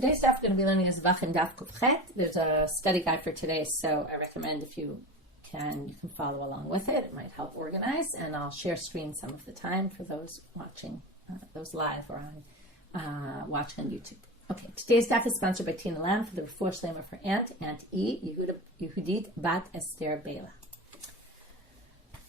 today's stuff we're going to be learning is Zevachim Daf Kufchet. There's a study guide for today, so I recommend if you can follow along with it. It might help organize, and I'll share screen some of the time for those watching, those live or on watching on YouTube. Okay, today's stuff is sponsored by Tina Lam for the Refuah Shlema for Aunt E. Yehudit Bat Esther Bela.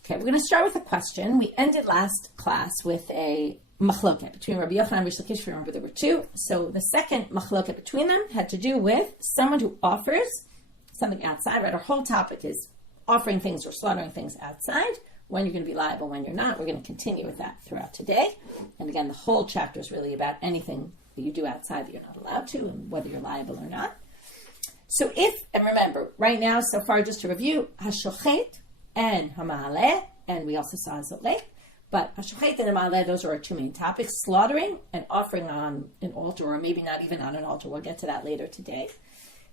Okay, we're going to start with a question. We ended last class with a machloket between Rabbi Yochanan and Rish Lakish. Remember, there were two. So the second machloket between them had to do with someone who offers something outside. Right, our whole topic is offering things or slaughtering things outside. When you're going to be liable, when you're not. We're going to continue with that throughout today. And again, the whole chapter is really about anything that you do outside that you're not allowed to, and whether you're liable or not. So and remember, right now, so far, just to review, hashochet and hamaleh, and we also saw zoleh. But hashochet and hamaleh, those are our two main topics: slaughtering and offering on an altar, or maybe not even on an altar. We'll get to that later today.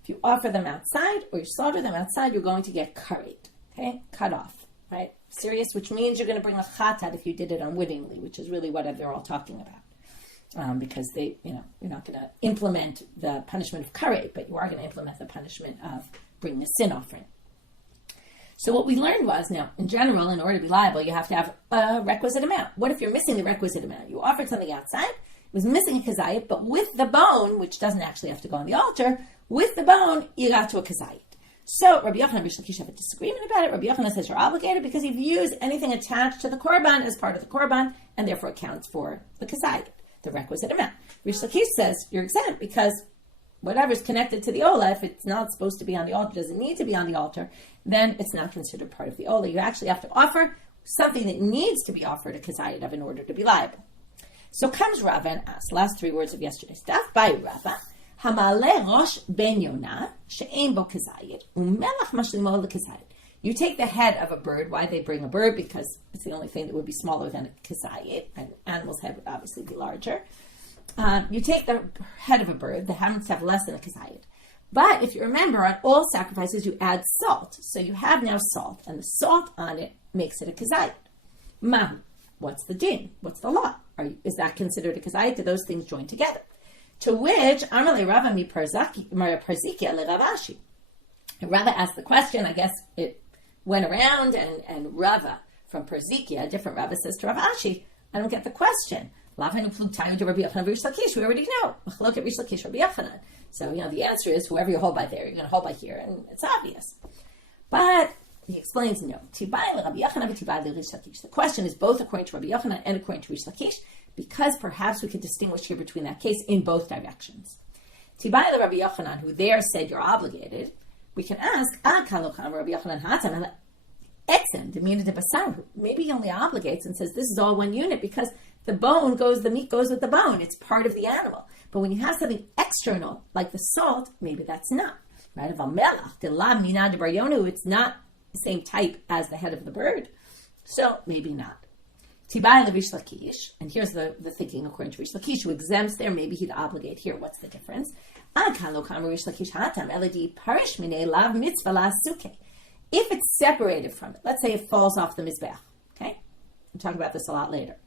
If you offer them outside or you slaughter them outside, you're going to get karet, okay, cut off, right? Serious, which means you're going to bring a chatat if you did it unwittingly, which is really what they're all talking about. Because you're not going to implement the punishment of karet, but you are going to implement the punishment of bringing a sin offering. So what we learned was, now, in general, in order to be liable, you have to have a requisite amount. What if you're missing the requisite amount? You offered something outside, it was missing a kazayit, but with the bone, which doesn't actually have to go on the altar, with the bone, you got to a kazayit. So Rabbi Yochanan and Rish Lakish have a disagreement about it. Rabbi Yochanan says you're obligated because you've used anything attached to the korban as part of the korban, and therefore accounts for the kazayit, the requisite amount. Rish Lakish says you're exempt because whatever's connected to the olah, if it's not supposed to be on the altar, doesn't need to be on the altar, then it's not considered part of the olah. You actually have to offer something that needs to be offered a kazayit of in order to be liable. So comes Rava and asks, last three words of yesterday's daf, by Rava, Hamaleh rosh ben yonah she'ein bo kazayit umelach mashlimo lekazayit. You take the head of a bird. Why they bring a bird? Because it's the only thing that would be smaller than a kazayit. An animal's head would obviously be larger. You take the head of a bird. The head must have less than a kazayit. But if you remember, on all sacrifices, you add salt. So you have now salt, and the salt on it makes it a kazayit. Mahu, what's the din? What's the law? Is that considered a kazayit? Do those things join together? To which, Amalei Rava mi parzikia le Ravashi. Rava asked the question, I guess it went around, and Rava from Parzikia, a different Rava, says to Rav Ashi, I don't get the question. We already know. So, the answer is whoever you hold by there, you're going to hold by here, and it's obvious. But he explains, no. The question is both according to Rabbi Yochanan and according to Rish Lakish, because perhaps we could distinguish here between that case in both directions. Tibai le Rabbi Yochanan, who there said you're obligated, we can ask, maybe he only obligates and says this is all one unit because the meat goes with the bone. It's part of the animal. But when you have something external, like the salt, maybe that's not. Right? It's not the same type as the head of the bird. So maybe not. Tibai le Rish Lakish, and here's the thinking according to Rish Lakish, who exempts there, maybe he'd obligate here. What's the difference? If it's separated from it, let's say it falls off the mizbeach, okay? We'll talk about this a lot later.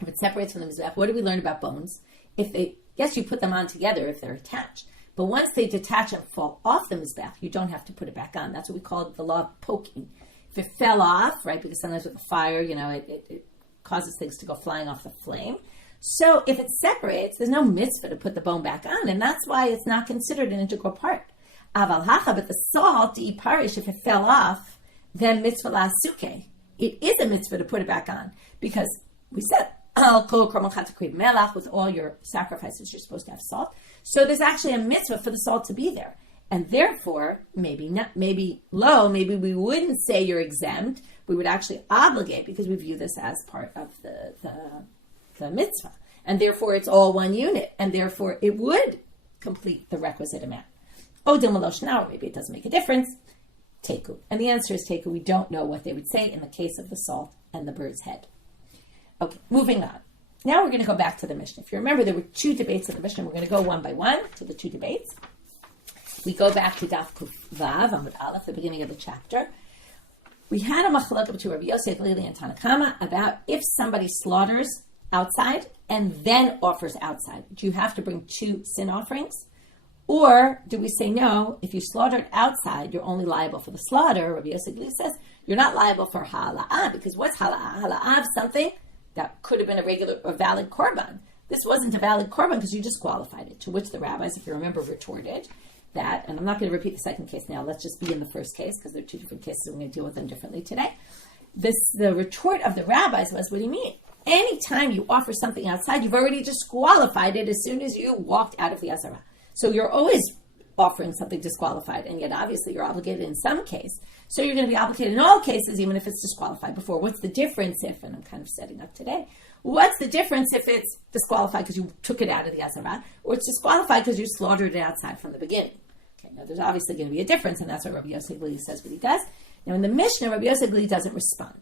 If it separates from the mizbeach, what do we learn about bones? Yes, you put them on together if they're attached, but once they detach and fall off the mizbeach, you don't have to put it back on. That's what we call the law of poking. If it fell off, right, because sometimes with the fire, it causes things to go flying off the flame. So if it separates, there's no mitzvah to put the bone back on, and that's why it's not considered an integral part. Aval hacha, but the salt, the parish, if it fell off, then mitzvah lasuke. It is a mitzvah to put it back on, because we said, with all your sacrifices, you're supposed to have salt. So there's actually a mitzvah for the salt to be there. And therefore, maybe we wouldn't say you're exempt. We would actually obligate because we view this as part of the mitzvah. And therefore, it's all one unit. And therefore, it would complete the requisite amount. Now, maybe it doesn't make a difference. Teku. And the answer is teku. We don't know what they would say in the case of the salt and the bird's head. Okay, moving on. Now we're going to go back to the Mishnah. If you remember, there were two debates in the Mishnah. We're going to go one by one to the two debates. We go back to Daf Kuf Vav, Amud Aleph, the beginning of the chapter. We had a machlokah between Rabbi Yosef, Lili, and Tanakama about if somebody slaughters outside and then offers outside? Do you have to bring 2 sin offerings? Or do we say, no, if you slaughtered outside, you're only liable for the slaughter? Rabbi Yosef says, you're not liable for hala'ah, because what's hala'ah? Hala'ah is something that could have been a regular or valid korban. This wasn't a valid korban because you disqualified it, to which the rabbis, if you remember, retorted that, and I'm not going to repeat the second case now, let's just be in the first case, because they're 2 different cases, and we're going to deal with them differently today. The retort of the rabbis was, what do you mean? Anytime you offer something outside, you've already disqualified it as soon as you walked out of the Azara. So you're always offering something disqualified, and yet obviously you're obligated in some case. So you're going to be obligated in all cases, even if it's disqualified before. What's the difference if, and I'm kind of setting up today, what's the difference if it's disqualified because you took it out of the Azara, or it's disqualified because you slaughtered it outside from the beginning? Okay, now there's obviously going to be a difference, and that's why Rabbi Yosef says what he does. Now in the Mishnah, Rabbi Yosef doesn't respond.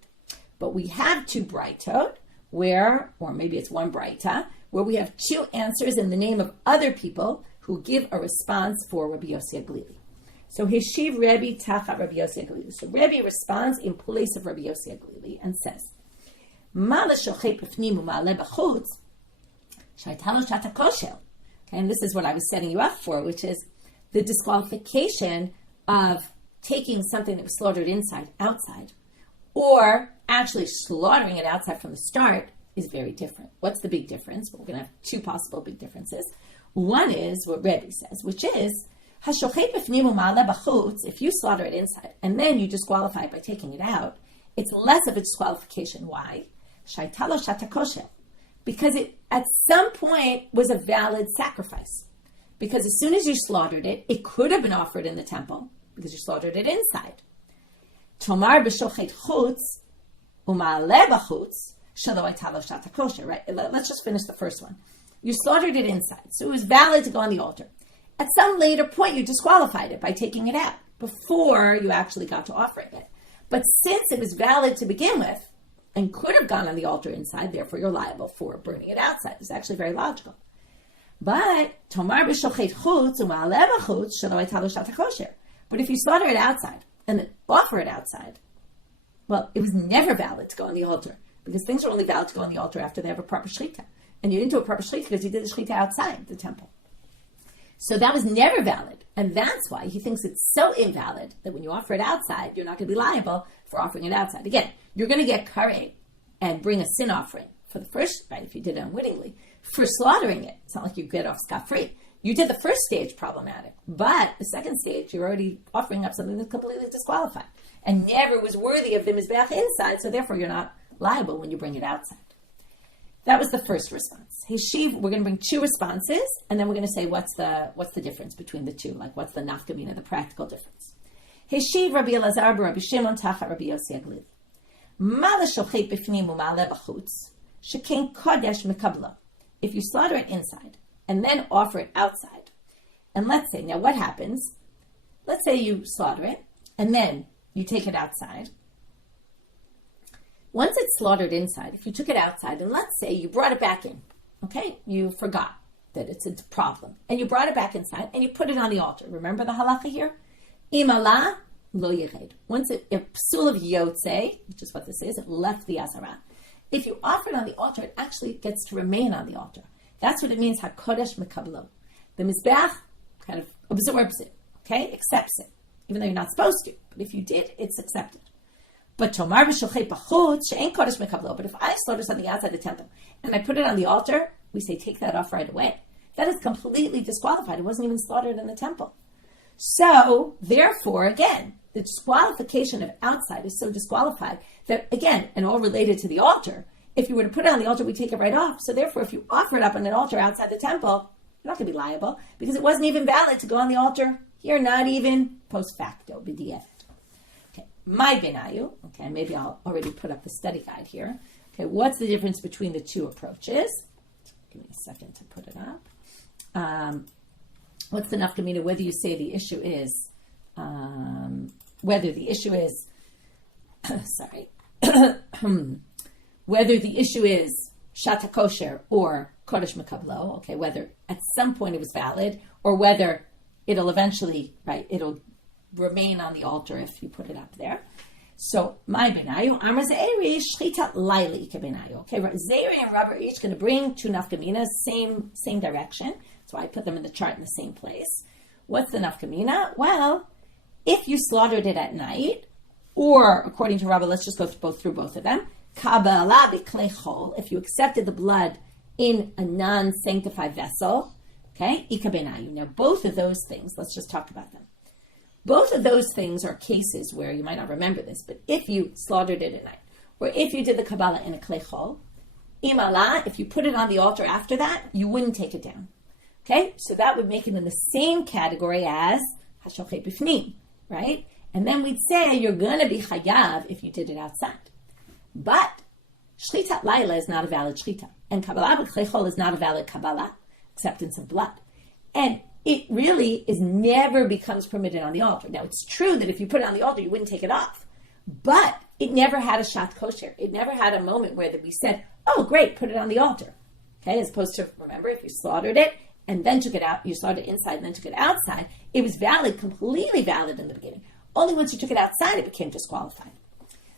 But we have 2 braitot, where, or maybe it's 1 braita, where we have 2 answers in the name of other people who give a response for Rabbi Yosef Glili. So Hishiv Rebbe Tachat Rabbi Yosef Glili. So Rebbe responds in place of Rabbi Yosef Glili and says, Ma'ale shochei p'fnim u'ma'ale b'chutz, shaytalo shata koshel. Okay, and this is what I was setting you up for, which is the disqualification of taking something that was slaughtered inside, outside, or actually slaughtering it outside from the start is very different. What's the big difference? Well, we're going to have 2 possible big differences. One is what Rebbe says, which is, if you slaughter it inside and then you disqualify it by taking it out, it's less of a disqualification. Why? Because it at some point was a valid sacrifice. Because as soon as you slaughtered it, it could have been offered in the temple because you slaughtered it inside. Tomar b'shochet chutz u'ma'aleh b'chutz shelo hayta lo shata kosher. Right? Let's just finish the first one. You slaughtered it inside, so it was valid to go on the altar. At some later point, you disqualified it by taking it out before you actually got to offering it. But since it was valid to begin with and could have gone on the altar inside, therefore you're liable for burning it outside. It's actually very logical. But tomar b'shochet chutz u'ma'aleh b'chutz shelo hayta lo shata kosher. But if you slaughter it outside and then offer it outside, well, it was never valid to go on the altar because things are only valid to go on the altar after they have a proper shechita. And you didn't do a proper shechita because you did the shechita outside the temple. So that was never valid. And that's why he thinks it's so invalid that when you offer it outside, you're not going to be liable for offering it outside. Again, you're going to get kareh and bring a sin offering for the first, right, if you did it unwittingly, for slaughtering it. It's not like you get off scot-free. You did the first stage problematic, but the second stage, you're already offering up something that's completely disqualified and never was worthy of the mizbeach inside, so therefore you're not liable when you bring it outside. That was the first response. Hishiv, we're going to bring 2 responses, and then we're going to say what's the difference between the 2, like what's the nafkamina, the practical difference. Hishiv Rabbi Elazar Rabbi Shimon Tachat Rabbi Yossi Aglili. Ma l'shochet b'fnim u'ma'aleh b'chutz, shekein kodesh mekablo. If you slaughter it inside and then offer it outside, and let's say, now what happens? Let's say you slaughter it, and then you take it outside. Once it's slaughtered inside, if you took it outside, and let's say you brought it back in, okay? You forgot that it's a problem, and you brought it back inside, and you put it on the altar. Remember the halacha here? Imala lo yired. Once a psul of yotze, which is what this is, it left the azara. If you offer it on the altar, it actually gets to remain on the altar. That's what it means, hakodesh mekablo. The mizbeach kind of absorbs it, okay? Accepts it, even though you're not supposed to. But if you did, it's accepted. But tomar b'shochet b'chutz she'ein kodesh mekablo. But if I slaughter something outside the temple and I put it on the altar, we say take that off right away. That is completely disqualified. It wasn't even slaughtered in the temple. So, therefore, again, the disqualification of outside is so disqualified that, again, and all related to the altar, if you were to put it on the altar, we take it right off. So therefore, if you offer it up on an altar outside the temple, you're not going to be liable because it wasn't even valid to go on the altar here, not even post facto, b'di'evet. Okay, my benayu. Okay, maybe I'll already put up the study guide here. Okay, what's the difference between the 2 approaches? Give me a second to put it up. What's the nafkamina? Whether you say the issue is, whether the issue is shata kosher or kodesh mekablo, okay, whether at some point it was valid or whether it'll eventually, right, it'll remain on the altar if you put it up there. So, my benayu, Amar Zeiri, Shchita Laili Kebenayu. Okay, Zeiri and Rav are each going to bring two nafkaminas, same direction. That's why I put them in the chart in the same place. What's the nafkamina? Well, if you slaughtered it at night, or according to Rabbi, let's just go through both of them. Kabbalah b'klei chol, if you accepted the blood in a non-sanctified vessel, okay, ikabenayu. Now, both of those things, let's just talk about them. Both of those things are cases where you might not remember this, but if you slaughtered it at night, or if you did the Kabbalah in a klei chol, imala, if you put it on the altar after that, you wouldn't take it down. Okay, so that would make it in the same category as hashochet bifnim, right? And then we'd say you're going to be chayav if you did it outside. But shchitat laila is not a valid shchita, and Kabbalah b'klei chol is not a valid Kabbalah, acceptance of blood. And it really never becomes permitted on the altar. Now, it's true that if you put it on the altar, you wouldn't take it off. But it never had a shat kosher. It never had a moment where we said, oh, great, put it on the altar. Okay, as opposed to, remember, if you slaughtered it and then took it out, you slaughtered it inside and then took it outside, it was valid, completely valid in the beginning. Only once you took it outside, it became disqualified.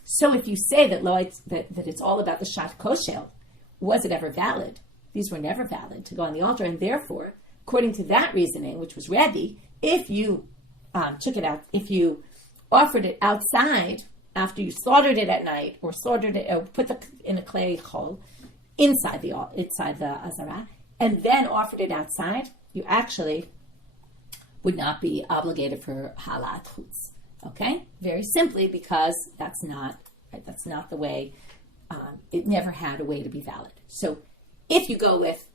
So if you say that it's all about the shat kosher, was it ever valid? These were never valid to go on the altar, and therefore, according to that reasoning, which was ready, if you took it out, if you offered it outside after you slaughtered it at night, or slaughtered it, or put it in a klei chol inside the azara, and then offered it outside, you actually would not be obligated for halat chutz. Okay, very simply because that's not the way. It never had a way to be valid. So if you go with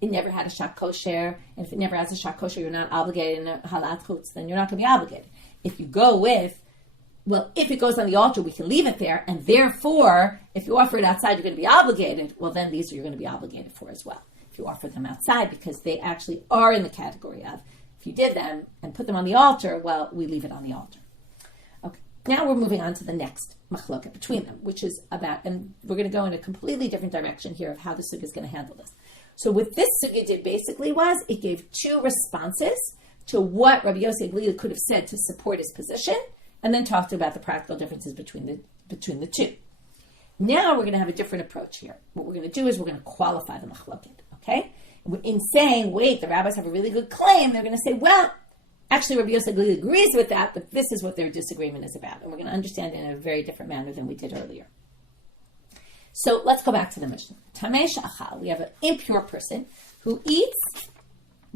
it never had a shat kosher, and if it never has a shat kosher, you're not obligated in a halat chutz, then you're not going to be obligated. If you go with, well, if it goes on the altar, we can leave it there, and therefore, if you offer it outside, you're going to be obligated, well, then these you're going to be obligated for as well. If you offer them outside, because they actually are in the category of, if you did them and put them on the altar, well, we leave it on the altar. Okay, now we're moving on to the next machloket between them, which is about, and we're going to go in a completely different direction here of how the sugya is going to handle this. So what this sugya did basically was, it gave two responses to what Rabbi Yossi Aglili could have said to support his position, and then talked about the practical differences between the two. Now we're going to have a different approach here. What we're going to do is we're going to qualify the machloket, okay? In saying, wait, the rabbis have a really good claim, they're going to say, well, actually Rabbi Yossi Aglili agrees with that, but this is what their disagreement is about. And we're going to understand it in a very different manner than we did earlier. So let's go back to the Mishnah. Tamei she'achal, we have an impure person who eats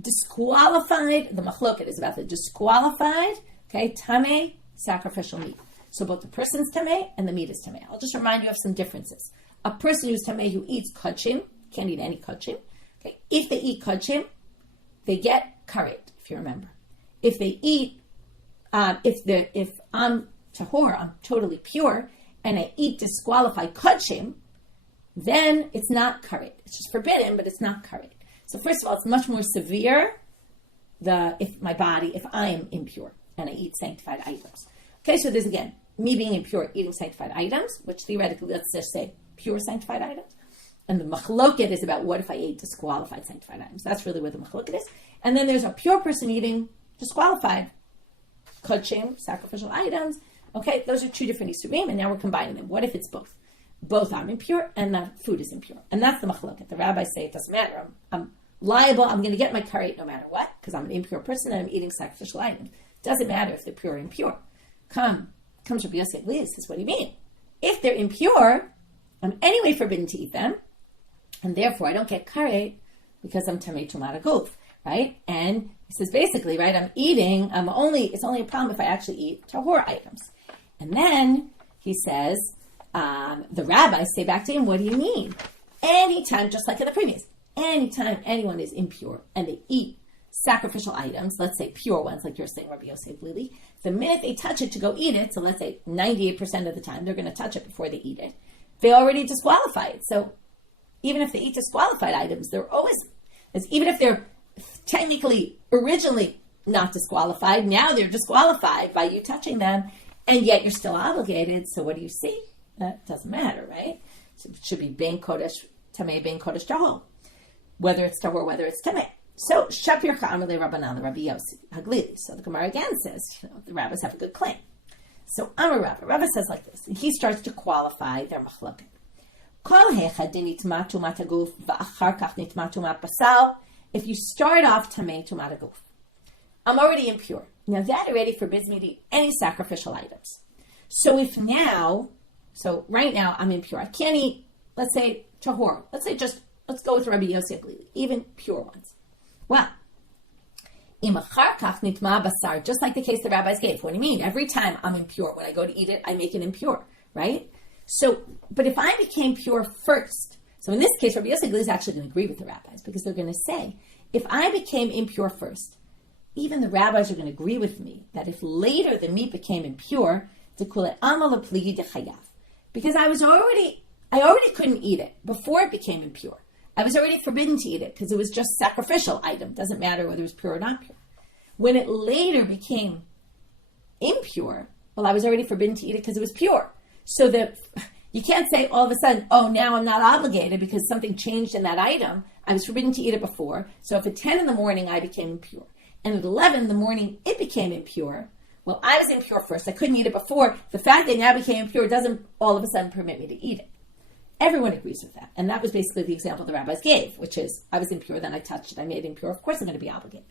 disqualified, the machloket is about the disqualified, okay, tamei, sacrificial meat. So both the person's tamei and the meat is tamei. I'll just remind you of some differences. A person who's tamei who eats kachim, can't eat any kachim. Okay, if they eat kachim, they get karet, if you remember. If they eat, if I'm tahor, I'm totally pure, and I eat disqualified kachim, then it's not karet. It's just forbidden, but it's not karet. So first of all, it's much more severe, if I am impure and I eat sanctified items. Okay, so there's again, me being impure, eating sanctified items, which theoretically, let's just say pure sanctified items. And the machloket is about what if I ate disqualified sanctified items. That's really where the machloket is. And then there's a pure person eating disqualified kachim, sacrificial items. Okay, those are two different isurim, and now we're combining them. What if it's both? Both I'm impure and the food is impure. And that's the machloket. The rabbis say it doesn't matter. I'm liable. I'm going to get my karet no matter what, because I'm an impure person and I'm eating sacrificial items. It doesn't matter if they're pure or impure. Comes Rabbi Yossi Aglili, says, what do you mean? If they're impure, I'm anyway forbidden to eat them, and therefore I don't get karet because I'm tamei tumat haguf, right? And he says basically, right, it's only a problem if I actually eat tahor items. And then he says, the rabbis say back to him, what do you mean? Anytime, just like in the previous, anytime anyone is impure and they eat sacrificial items, let's say pure ones, like you're saying, Rabbi Yossi Aglili, the minute they touch it to go eat it, so let's say 98% of the time they're going to touch it before they eat it, they already disqualify it. So even if they eat disqualified items, they're always, even if they're technically originally not disqualified, now they're disqualified by you touching them, and yet you're still obligated. So what do you see? That doesn't matter, right? So it should be bein kodesh tamei, bein kodesh tahor, whether it's tahor, whether it's tamei. So Shapir Cha'amalei Rabbanan, Rabbi Yossi Aglili. So the Gemara again says, the rabbis have a good claim. So Amar Rava. Rava says like this, and he starts to qualify their machloket. If you start off tamei tumat haguf, I'm already impure. Now that already forbids me to eat any sacrificial items. So right now I'm impure. I can't eat, let's say, tahor. Let's go with Rabbi Yossi Aglili, even pure ones. Well, just like the case the rabbis gave. What do you mean? Every time I'm impure, when I go to eat it, I make it impure, right? So, but if I became pure first, so in this case, Rabbi Yossi Aglili is actually going to agree with the rabbis because they're going to say, if I became impure first, even the rabbis are going to agree with me that if later the meat became impure, because I already couldn't eat it before it became impure. I was already forbidden to eat it because it was just sacrificial item. Doesn't matter whether it was pure or not pure. When it later became impure, well, I was already forbidden to eat it because it was pure. So that you can't say all of a sudden, oh, now I'm not obligated because something changed in that item. I was forbidden to eat it before. So if at 10 in the morning I became impure, and at 11 in the morning it became impure, well, I was impure first. I couldn't eat it before. The fact that it now became impure doesn't all of a sudden permit me to eat it. Everyone agrees with that. And that was basically the example the rabbis gave, which is I was impure, then I touched it, I made it impure. Of course I'm going to be obligated.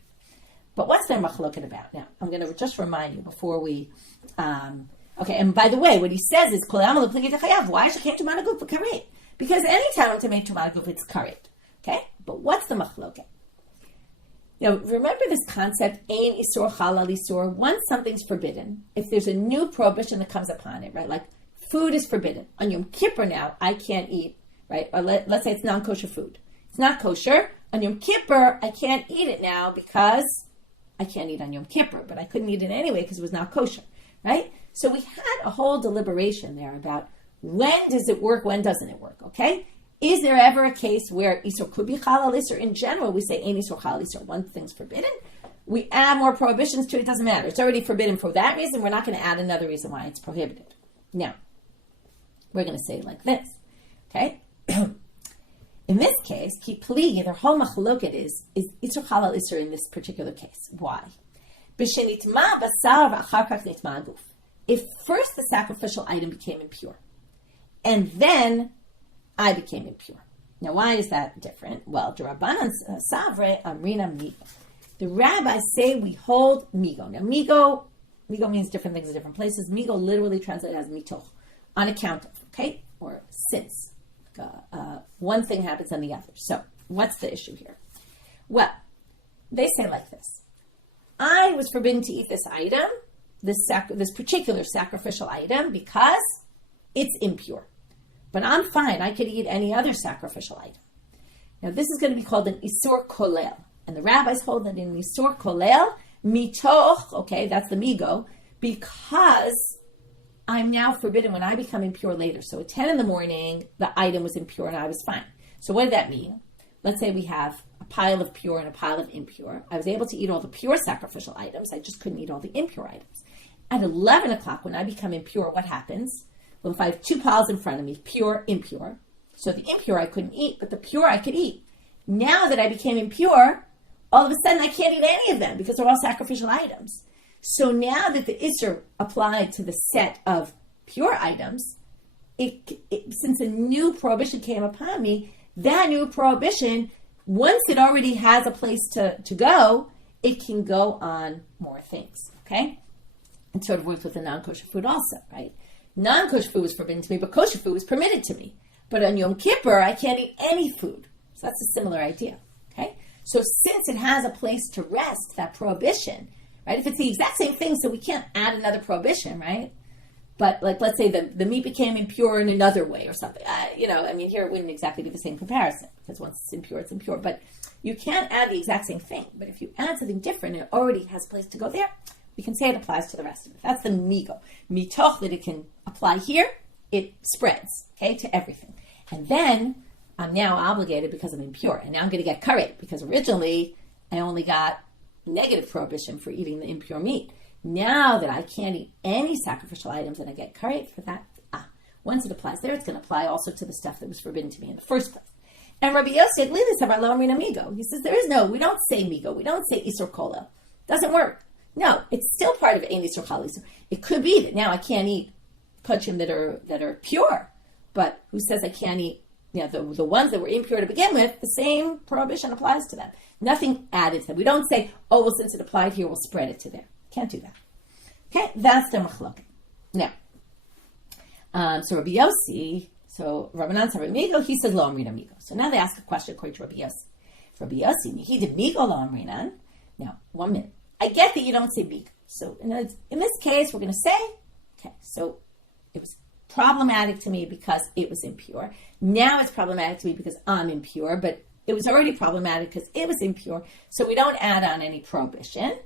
But what's their machloket about? Now, I'm going to just remind you before we... okay, and by the way, what he says is, why should I do managuf for karet? Because anytime I'm to make managuf, it's karet. Okay? But what's the machloket? Now, remember this concept, ein isur halal isur. Once something's forbidden, if there's a new prohibition that comes upon it, right? Like, food is forbidden. On Yom Kippur now, I can't eat, right? Or let's say it's non-kosher food. It's not kosher. On Yom Kippur, I can't eat it now because I can't eat on Yom Kippur, but I couldn't eat it anyway because it was not kosher, right? So we had a whole deliberation there about when does it work, when doesn't it work, okay? Is there ever a case where Isur could be Halal Isur? In general, we say Ein Isur Halal Isur. One thing's forbidden. We add more prohibitions to it. It doesn't matter. It's already forbidden for that reason. We're not going to add another reason why it's prohibited. Now, we're going to say it like this, okay? In this case, ki pligi, their whole machloket is Isur Halal Isur in this particular case. Why? B'shenitma basar v'achar kach nitma aguf. If first the sacrificial item became impure, and then I became impure. Now, why is that different? Well, D'Rabbanan Savre Amrina Migo. The rabbis say we hold Migo. Now, Migo means different things in different places. Migo literally translated as mitoch, on account of, okay? Or since. One thing happens on the other. So, what's the issue here? Well, they say like this. I was forbidden to eat this item, this particular sacrificial item, because it's impure. But I'm fine. I could eat any other sacrificial item. Now, this is going to be called an Isur Kolel. And the rabbis hold that in Isur Kolel, mitoch, okay, that's the migo, because I'm now forbidden when I become impure later. So at 10 in the morning, the item was impure and I was fine. So what did that mean? Let's say we have a pile of pure and a pile of impure. I was able to eat all the pure sacrificial items. I just couldn't eat all the impure items. At 11 o'clock, when I become impure, what happens? Well, if I have two piles in front of me, pure, impure, so the impure I couldn't eat, but the pure I could eat. Now that I became impure, all of a sudden I can't eat any of them because they're all sacrificial items. So now that the Isser applied to the set of pure items, since a new prohibition came upon me, that new prohibition, once it already has a place to go, it can go on more things, okay? And sort of works with the non-kosher food also, right? Non-kosher food was forbidden to me, but kosher food was permitted to me. But on Yom Kippur, I can't eat any food. So that's a similar idea, okay? So since it has a place to rest, that prohibition, right? If it's the exact same thing, so we can't add another prohibition, right? But like, let's say the meat became impure in another way or something. Here it wouldn't exactly be the same comparison because once it's impure. But you can't add the exact same thing. But if you add something different, it already has a place to go there. We can say it applies to the rest of it. That's the migo. Mitoch, that it can apply here, it spreads, okay, to everything. And then I'm now obligated because I'm impure. And now I'm going to get karet because originally I only got negative prohibition for eating the impure meat. Now that I can't eat any sacrificial items and I get karet for that, once it applies there, it's going to apply also to the stuff that was forbidden to me in the first place. And Rabbi Yossi Aglili said, we don't say migo. We don't say Isur Kolel. Doesn't work. No, it's still part of Ein Yisur Chal Yisur. It could be that now I can't eat kodshim that are pure, but who says I can't eat, the ones that were impure to begin with, the same prohibition applies to them. Nothing added to them. We don't say, oh, well, since it applied here, we'll spread it to there. Can't do that. Okay, that's the machloket. Now, so Rabbi Yossi, so Rabbanan said Migo, he said lo amrina migo. So now they ask a question according to Rabbi Yossi. For Rabbi Yossi, he did migo lo amrinan. Now, 1 minute. I get that you don't say migo. So in this case, we're going to say, okay, so it was problematic to me because it was impure. Now it's problematic to me because I'm impure, but it was already problematic because it was impure. So we don't add on any prohibition,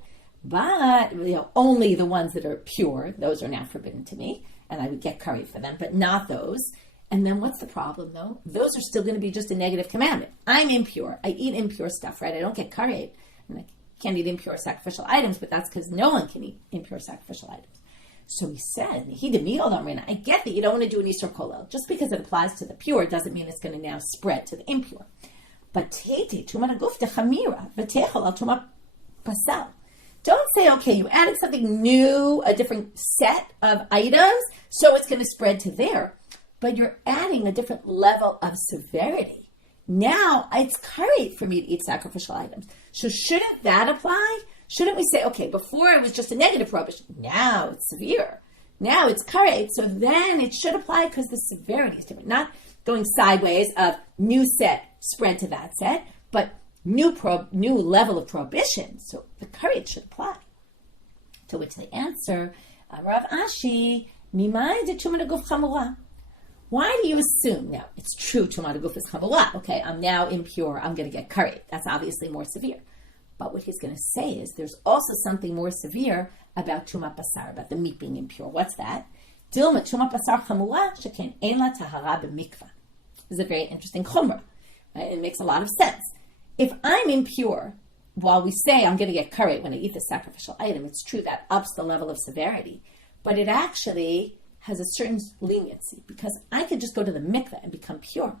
but only the ones that are pure, those are now forbidden to me, and I would get curry for them, but not those. And then what's the problem, though? Those are still going to be just a negative commandment. I'm impure. I eat impure stuff, right? I don't get curried, and I can't eat impure sacrificial items, but that's because no one can eat impure sacrificial items. So he said, I get that you don't want to do an Isur Kolel. Just because it applies to the pure doesn't mean it's going to now spread to the impure. But don't say, okay, you added something new, a different set of items, so it's going to spread to there. But you're adding a different level of severity. Now it's curried for me to eat sacrificial items. So shouldn't that apply? Shouldn't we say, okay, before it was just a negative prohibition, now it's severe. Now it's curried, so then it should apply because the severity is different. Not going sideways of new set spread to that set, but new level of prohibition. So the curried should apply. To which they answer, Rav Ashi, Mimai de Tumah Guf Chamura. Why do you assume? Now, it's true, Tumah Guf is Chamura. Okay, I'm now impure, I'm going to get curried. That's obviously more severe. But what he's going to say is there's also something more severe about Tumah Basar, about the meat being impure. What's that? Dilma Tumah Basar Chamura sheken ein la tahara b'mikvah. This is a very interesting chumrah. Right? It makes a lot of sense. If I'm impure, while we say I'm going to get curried when I eat the sacrificial item, it's true that ups the level of severity, but it actually has a certain leniency because I could just go to the mikveh and become pure.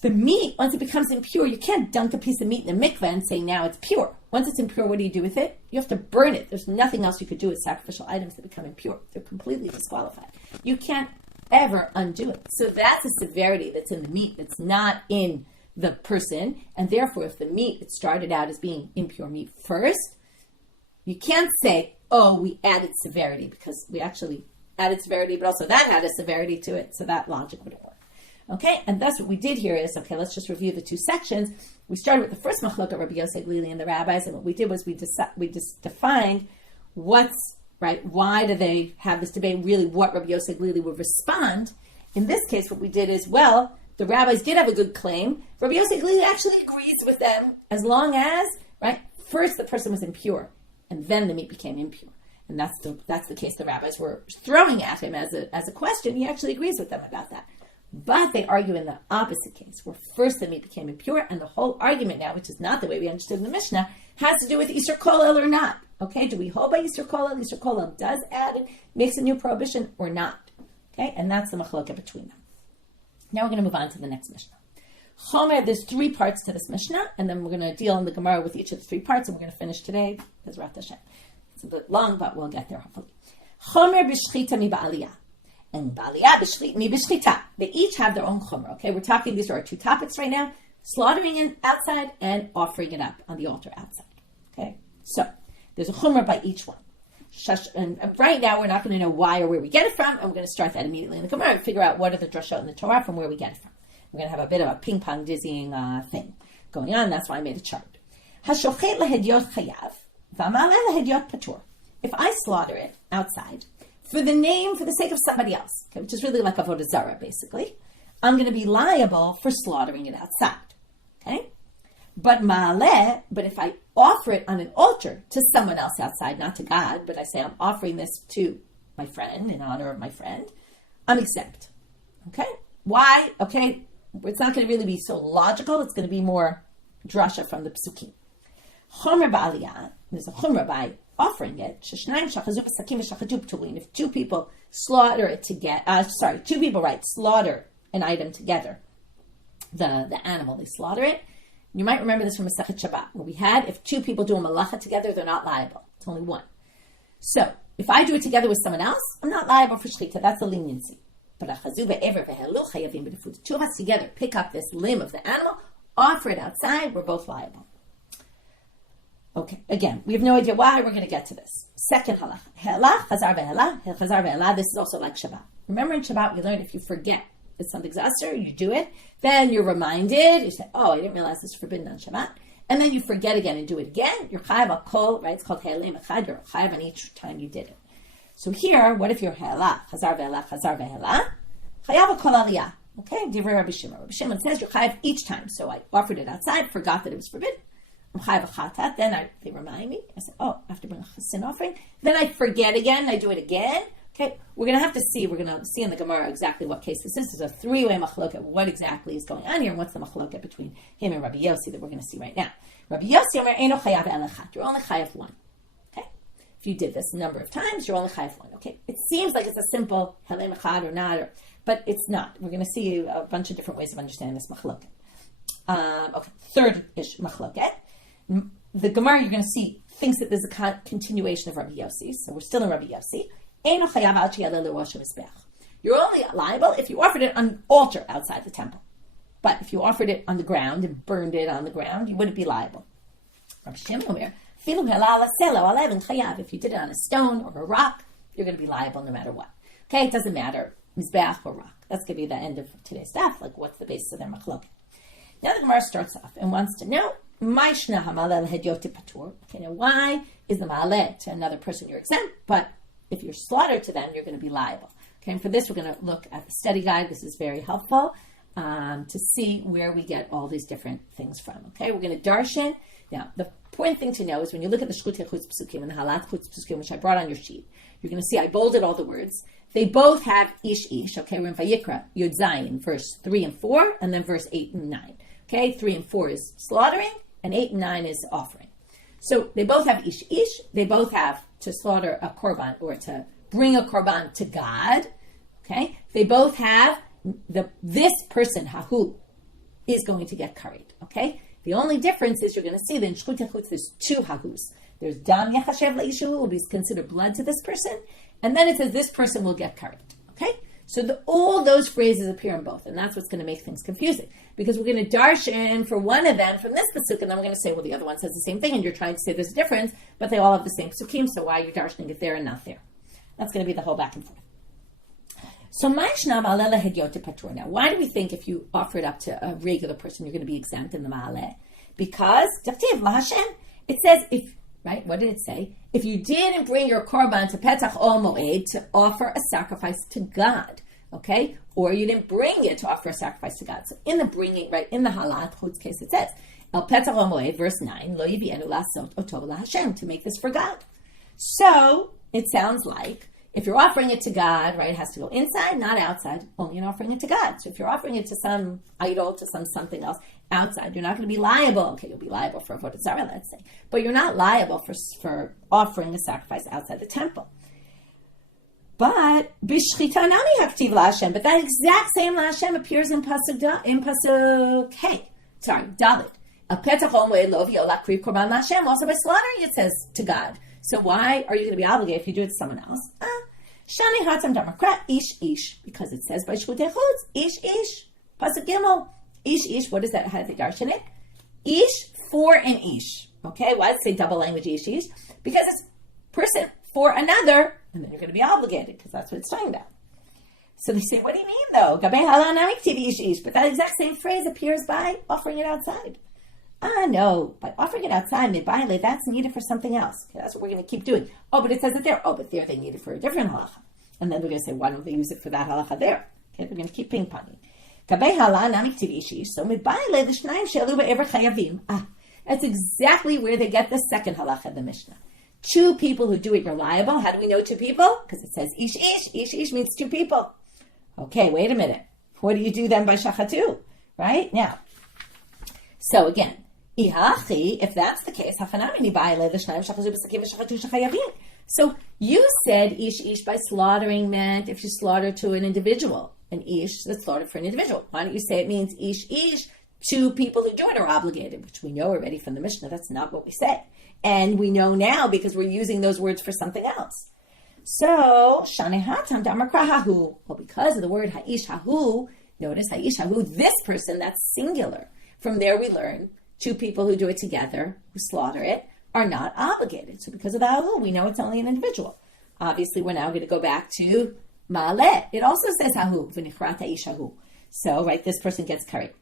The meat, once it becomes impure, you can't dunk a piece of meat in a mikveh and say now it's pure. Once it's impure, what do you do with it? You have to burn it. There's nothing else you could do with sacrificial items that become impure. They're completely disqualified. You can't ever undo it. So that's a severity that's in the meat that's not in the person, and therefore if the meat, it started out as being impure meat first, you can't say, oh, we added severity because we actually added severity, but also that had a severity to it, so that logic wouldn't work. Okay, and that's what we did here is, okay, let's just review the two sections. We started with the first machlok of Rabbi Yosef Glili and the rabbis, and what we did was we just defined what's, right, why do they have this debate, really what Rabbi Yosef Glili would respond. In this case, what we did is, well, the rabbis did have a good claim. Rabbi Yosef Glili actually agrees with them as long as, right, first the person was impure, and then the meat became impure. And that's the case the rabbis were throwing at him as a question. He actually agrees with them about that. But they argue in the opposite case, where first the meat became impure, and the whole argument now, which is not the way we understood in the Mishnah, has to do with Isur Kolel or not. Okay, do we hold by Isur Kolel? Isur Kolel does add it, makes a new prohibition or not. Okay, and that's the machloka between them. Now we're going to move on to the next Mishnah. Chomer, there's 3 parts to this Mishnah, and then we're going to deal in the Gemara with each of the 3 parts, and we're going to finish today, Bezrat Hashem. It's a bit long, but we'll get there hopefully. Chomer b'shchita mi ba'aliyah. And Baliyah mi b'shchita. They each have their own chumrah. Okay, we're talking, these are our 2 topics right now, slaughtering it outside and offering it up on the altar outside. Okay, so there's a chumrah by each one. And right now we're not going to know why or where we get it from, and we're going to start that immediately in the Gemara and figure out what are the drashot in the Torah from where we get it from. We're going to have a bit of a ping-pong dizzying thing going on. That's why I made a chart. Hashochet lehedyot chayav, v'amaleh lehedyot patur. If I slaughter it outside, for the sake of somebody else, okay, which is really like avodah zarah, basically, I'm going to be liable for slaughtering it outside. Okay, but if I offer it on an altar to someone else outside, not to God, but I say I'm offering this to my friend in honor of my friend, I'm exempt. Okay, why? Okay, it's not going to really be so logical. It's going to be more drasha from the psukim. Chomer ba'aliyah, there's a chomer by offering it. If 2 people slaughter it together, 2 people, right, slaughter an item together, the animal, they slaughter it. You might remember this from Masechet Shabbat, where we had, if 2 people do a malacha together, they're not liable. It's only one. So if I do it together with someone else, I'm not liable for shechita. That's the leniency. But if the two of us together pick up this limb of the animal, offer it outside, we're both liable. Okay, again, we have no idea why. We're going to get to this. Second halach. He'elah, chazar ve'elah. This is also like Shabbat. Remember in Shabbat, we learned if you forget that something's asur, you do it. Then you're reminded. You say, oh, I didn't realize this is forbidden on Shabbat. And then you forget again and do it again. You're chayav al kol, right? It's called he'elim echad. You're chayav on each time you did it. So here, what if you're he'elah, chazar ve'elah, chayav al kol aliyah. Okay, divrei Rabbi Shimon. Rabbi Shimon says you're chayav each time. So I offered it outside, forgot that it was forbidden. I'm chayav chatat. Then they remind me. I said, oh, I have to bring a sin offering. Then I forget again. I do it again. Okay, we're going to have to see. We're going to see in the Gemara exactly what case this is. There's a three-way machloket. What exactly is going on here, and what's the machloket between him and Rabbi Yossi that we're going to see right now. Rabbi Yossi Omer Eino chayav elechat. You're only chayav one. Okay, if you did this a number of times, you're only chayav one. Okay, it seems like it's a simple helem echad or not, but it's not. We're going to see a bunch of different ways of understanding this machloket. Okay, third-ish machloket. The Gemara you're going to see thinks that there's a continuation of Rabbi Yossi, so we're still in Rabbi Yossi. You're only liable if you offered it on an altar outside the temple. But if you offered it on the ground and burned it on the ground, you wouldn't be liable. If you did it on a stone or a rock, you're going to be liable no matter what. Okay, it doesn't matter, mizbeach or rock. That's going to be the end of today's stuff, like what's the basis of their machloket. Now the Gemara starts off and wants to know, okay, now why is the ma'aleh to another person you're exempt, but if you're slaughtered to them, you're going to be liable. Okay, and for this, we're going to look at the study guide. This is very helpful to see where we get all these different things from. Okay, we're going to darshan. Now, the important thing to know is when you look at the shchut chutz psukim and the halat chutz psukim, which I brought on your sheet, you're going to see I bolded all the words. They both have ish. Okay, we're in Vayikra, Yud Zayin, verse 3 and 4, and then verse 8 and 9. Okay, 3 and 4 is slaughtering, and 8 and 9 is offering. So they both have ish. They both have to slaughter a korban or to bring a korban to God. Okay, they both have this person hahu is going to get carried. Okay, the only difference is you're going to see that in shchut chutz there's two hahus. There's dam yachashev leishu, will be considered blood to this person, and then it says this person will get carried. Okay, so all those phrases appear in both, and that's what's going to make things confusing because we're going to darshan for one of them from this pasuk, and then we're going to say, well, the other one says the same thing, and you're trying to say there's a difference, but they all have the same pasukim, so why are you darshaning it there and not there? That's going to be the whole back and forth. So, now, why do we think if you offer it up to a regular person, you're going to be exempt in the ma'aleh? Because it says if. Right? What did it say? If you didn't bring your korban to Petach Ol Moed to offer a sacrifice to God, okay? Or you didn't bring it to offer a sacrifice to God. So in the bringing, right, in the halat chutz case, it says, El Petach Ol Moed, verse 9, Lo yivienu lasot oto laHashem, to make this for God. So it sounds like if you're offering it to God, right, it has to go inside, not outside, only in offering it to God. So if you're offering it to some idol, to something else, outside, you're not going to be liable. Okay, you'll be liable for avodah zarah, let's say. But you're not liable for offering a sacrifice outside the temple. But b'shchita nami haktiv laHashem. But that exact same laHashem appears in pasuk hey, sorry, Dalit. A petach ol moed lo v'yo lakriv korban laHashem. Also by slaughtering, it says to God. So why are you going to be obligated if you do it to someone else? Shani hatzam damakra ish, because it says by shchutei chutz ish. Pasuk gimel. Ish, what is that? How do they darshan it? Ish for an ish. Okay, why does it say double language ish? Because it's person for another, and then you're going to be obligated, because that's what it's talking about. So they say, what do you mean though? Gabei halanamik tivi ish. But that exact same phrase appears by offering it outside. No, by offering it outside, that's needed for something else. Okay, that's what we're going to keep doing. Oh, but it says it there. Oh, but there they need it for a different halacha. And then we're going to say, why don't they use it for that halacha there? Okay, we're going to keep ping-ponging. So that's exactly where they get the second halacha of the Mishnah. Two people who do it, you're liable. How do we know two people? Because it says ish means two people. Okay, wait a minute. What do you do then by shachatu? Right? Now, so again, if that's the case, so you said ish by slaughtering meant if you slaughter to an individual, an ish that's slaughtered for an individual. Why don't you say it means ish, two people who do it are obligated, which we know already from the Mishnah, that's not what we say. And we know now because we're using those words for something else. So, Shane Hatam Damakra Hahu. Well, because of the word Ha'ish Hahu, notice Ha'ish Hahu, this person, that's singular. From there we learn two people who do it together, who slaughter it, are not obligated. So because of the Hahu, we know it's only an individual. Obviously, we're now going to go back to Ma'aleh. It also says Hahu, V'nichrat Ha'ish Hahu. So, right, this person gets carried.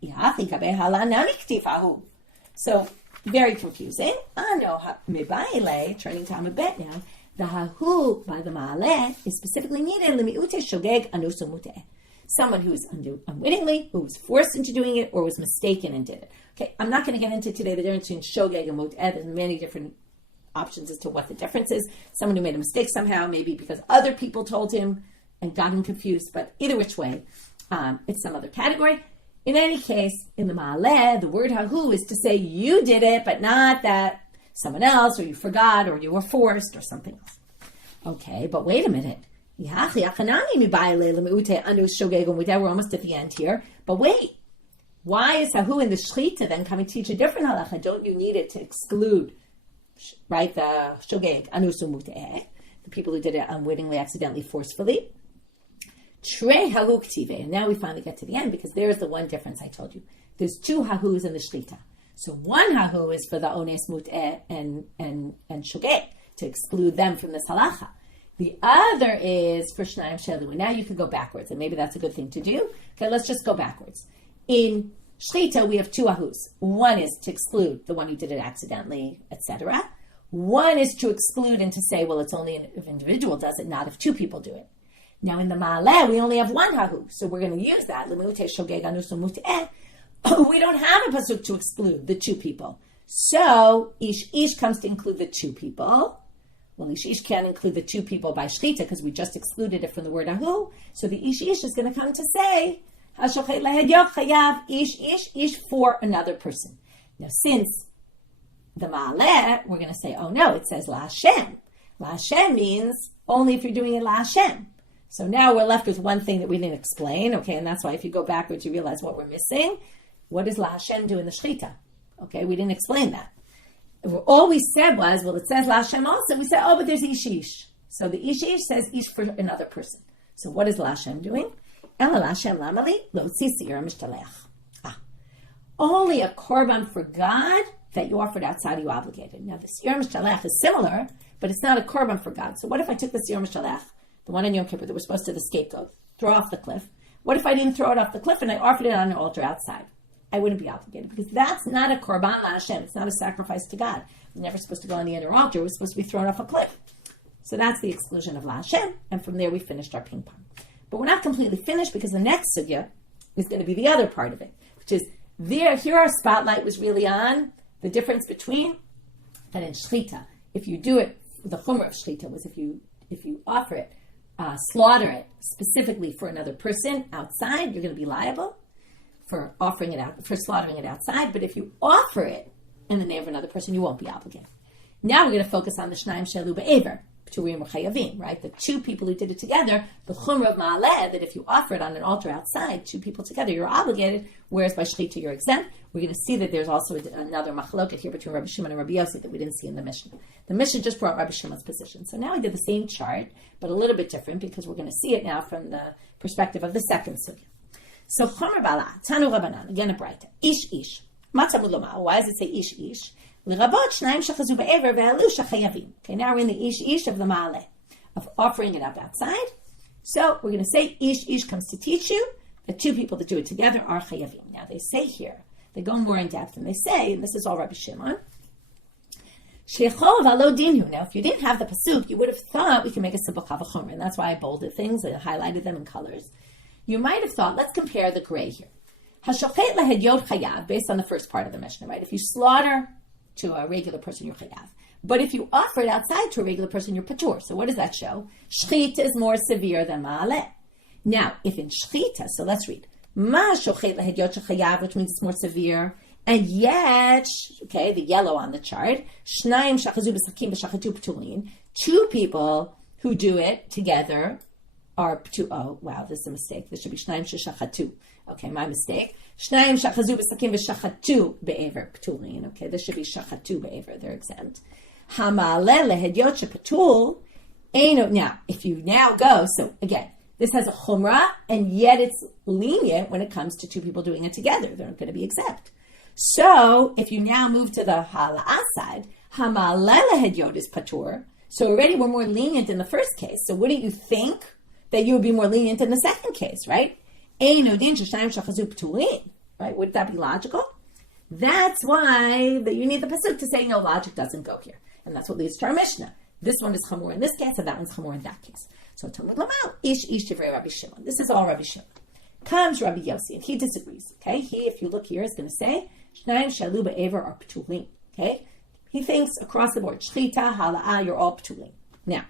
So, very confusing. Turning to Amabet now. The Hahu by the Ma'aleh is specifically needed. Someone who is unwittingly, who was forced into doing it, or was mistaken and did it. Okay, I'm not going to get into today the difference between shogeg and mut'eh. There's many different options as to what the difference is. Someone who made a mistake somehow, maybe because other people told him and got him confused. But either which way, it's some other category. In any case, in the Ma'aleh, the word Hahu is to say you did it, but not that someone else, or you forgot, or you were forced, or something else. Okay, but wait a minute. We're almost at the end here. But wait, why is Hahu in the Shechita then coming to teach a different halacha? Don't you need it to exclude, right, the shogeg, anus umuteh, the people who did it unwittingly, accidentally, forcefully? Trei Hahu k'tive. And now we finally get to the end because there's the one difference I told you. There's two Hahus in the Shechita. So one Hahu is for the ones muteh and shogeg, to exclude them from this halacha. The other is for Shnayim Shelu. And now you can go backwards, and maybe that's a good thing to do. Okay, let's just go backwards. In Shechita, we have two Ahus. One is to exclude the one who did it accidentally, etc. One is to exclude and to say, well, it's only if an individual does it, not if two people do it. Now in the Ma'aleh, we only have one Hahu. So we're going to use that. We don't have a pasuk to exclude the two people. So Ish comes to include the two people. Well, Ish can't include the two people by Shechita because we just excluded it from the word Ahu. So the Ish is going to come to say, Hashochet lahedyoch chayav Ish for another person. Now, since the Ma'aleh, we're going to say, oh no, it says La Hashem. La Hashem means only if you're doing it La Hashem. So now we're left with one thing that we didn't explain, okay, and that's why if you go backwards, you realize what we're missing. What does La Hashem do in the Shechita? Okay, we didn't explain that. All we said was, well, it says La Hashem also. We said, oh, but there's Ish. So the Ish says Ish for another person. So what is La Hashem doing? Ela La Hashem lamali lo tzisir mishtaleach. Only a korban for God that you offered outside you obligated. Now the siyur mishtaleach is similar, but it's not a korban for God. So what if I took the siyur mishtaleach, the one in Yom Kippur that was supposed to the scapegoat, throw off the cliff? What if I didn't throw it off the cliff and I offered it on an altar outside? I wouldn't be obligated because that's not a korban la Hashem. It's not a sacrifice to God. We're never supposed to go on the inner altar. We're supposed to be thrown off a cliff. So that's the exclusion of la Hashem. And from there we finished our ping pong. But we're not completely finished because the next sugya is going to be the other part of it, which is here our spotlight was really on the difference between that in Shechita, if you do it, the chumrah of Shechita was if you offer it, slaughter it specifically for another person outside, you're going to be liable for offering it out, for slaughtering it outside. But if you offer it in the name of another person, you won't be obligated. Now we're going to focus on the Shnayim Shelu Be'ever, P'turim Chayavim, right? The two people who did it together, the Chumrah of Ma'aleh, that if you offer it on an altar outside, two people together, you're obligated, whereas by Shechita you're exempt. We're going to see that there's also another machloket here between Rabbi Shimon and Rabbi Yossi that we didn't see in the Mishnah. The Mishnah just brought Rabbi Shimon's position. So now we did the same chart, but a little bit different because we're going to see it now from the perspective of the second sugya. So Chomer Bala, Tanu Rabbanan, again a brighter. Ish. Matzamud Lomar. Why does it say Ish? L'rabot shnayim shechazu be'ever ve'alu shechayavim. Okay, now we're in the Ish of the Ma'aleh, of offering it up outside. So we're going to say Ish comes to teach you that two people that do it together are chayavim. Now they say here, they go more in depth, and they say, and this is all Rabbi Shimon, Sheichol v'alo dinu. Now if you didn't have the pasuk, you would have thought we can make a simple kavachomer, and that's why I bolded things and highlighted them in colors. You might have thought, let's compare the gray here. Hashochet lahedyot chayav, based on the first part of the Mishnah, right? If you slaughter to a regular person, you're chayav. But if you offer it outside to a regular person, you're patur. So what does that show? Shechita is more severe than ma'aleh. Now, if in shechita, so let's read. Ma shochet lahedyot chayav, which means it's more severe. And yet, okay, the yellow on the chart, shnayim shachazu b'sakim b'shachatu p'tulin, two people who do it together are oh wow, this is a mistake. This should be shnayim sheshachatu. Okay, my mistake. Shnayim shachazu b'sakim v'shachatu be'ever p'tulin. Okay, this should be shachatu be'ever. They're exempt. Now, if you now go, so again, this has a chumrah, and yet it's lenient when it comes to two people doing it together. They're going to be exempt. So if you now move to the hala'ah side, hamaleh lehedyot is patur. So already we're more lenient in the first case. So wouldn't you think that you would be more lenient in the second case, right? Right? Would that be logical? That's why that you need the pasuk to say, no, logic doesn't go here. And that's what leads to our Mishnah. This one is chamor in this case, and that one's chamor in that case. So Talmud Lamal, ish divrei Rabbi Shimon. This is all Rabbi Shimon. Comes Rabbi Yossi, and he disagrees. Okay, he, if you look here, is going to say shnayim shalu be'ever are ptulin. Okay, he thinks across the board shchita, hala'ah, you're all ptulin. Now,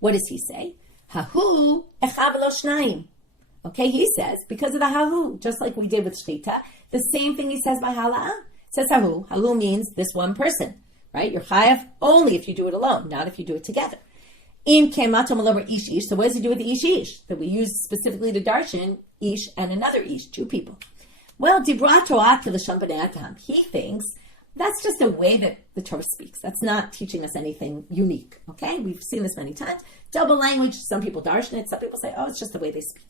what does he say? Hahu echav lo shnayim. Okay, he says because of the hahu, just like we did with shchita, the same thing he says by hala'ah. It says hahu. Hahu means this one person, right? You're chayav only if you do it alone, not if you do it together. In kematom alover ish ish. So what does he do with the ish ish that we use specifically to darshan ish and another ish, two people? Well, dibra Torah to the b'nei Adam. He thinks that's just a way that the Torah speaks. That's not teaching us anything unique. Okay, we've seen this many times. Double language. Some people darshan it. Some people say, oh, it's just the way they speak.